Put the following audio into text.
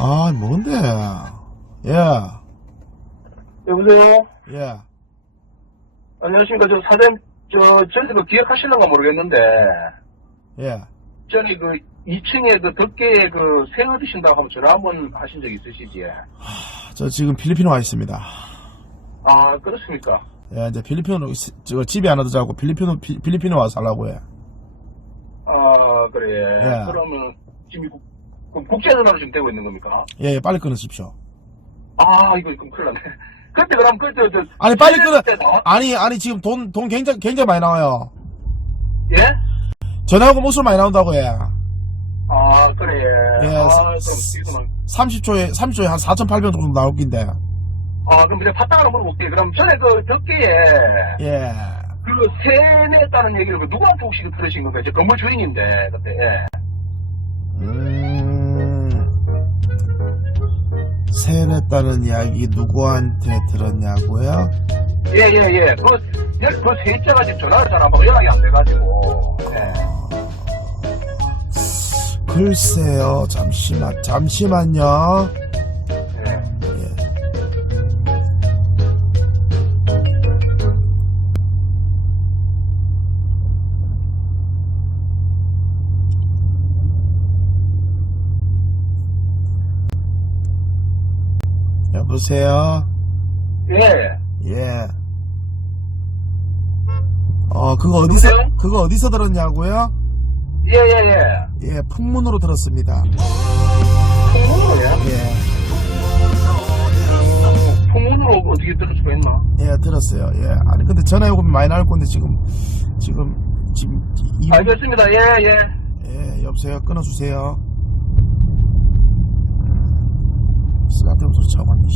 뭔데? 예, 여보세요? 예. 안녕하십니까. 저 사장, 저, 저희가 기억하실런가 모르겠는데, 예. 전에 그 2층에 그 덮개에 그 새우 드신다고 하면 전화 한번 하신 적 있으시지? 저 지금 필리핀에 와 있습니다. 아, 그렇습니까? 예, 이제 필리핀으로, 저 집에 하나 더 자고 필리핀, 필- 필리핀에 와서 살라고 해. 아, 그래. 예. 그러면 지금 국, 그럼 국제 전화로 지금 되고 있는 겁니까? 예, 예, 빨리 끊으십시오. 아, 이거 그럼 큰일 났네. 그때 그럼 그때 저. 아니, 빨리 끊어. 나왔- 아니, 아니, 지금 돈, 돈 굉장히, 굉장히 많이 나와요. 예? 전화하고 목소리 많이 나온다고 해. 아, 그래. 예, 아, 스- 그럼 지금 30초에, 30초에 한 4,800 정도 나올 긴데. 아, 그럼 이제 바닥으로 물어볼게요. 그럼 전에 그 덮개에 예. 그 세냈다는 얘기를 그 누구한테 혹시 들으신 건가요? 저 건물 주인인데 그때. 예. 세냈다는 이야기 누구한테 들었냐고요? 예, 예, 예. 그, 예, 그 세자가 지금 전화를 잘 안 받고 연락이 안 돼가지고. 예. 글쎄요, 잠시만, 잠시만요. 여보세요? 예. 예. 어, 그거 어디서, 누구세요? 그거 어디서 들었냐고요? 예, 예, 예. 예, 풍문으로 들었습니다. 풍문으로요? 예, 어, 풍문으로 어떻게 들을 수가 있나? 예, 들었어요. 예. 아니, 근데 전화 요금이 많이 나올 건데, 지금, 지금, 지금, 이, 알겠습니다. 예, 예. 예, 여보세요? 끊어주세요. Namanya?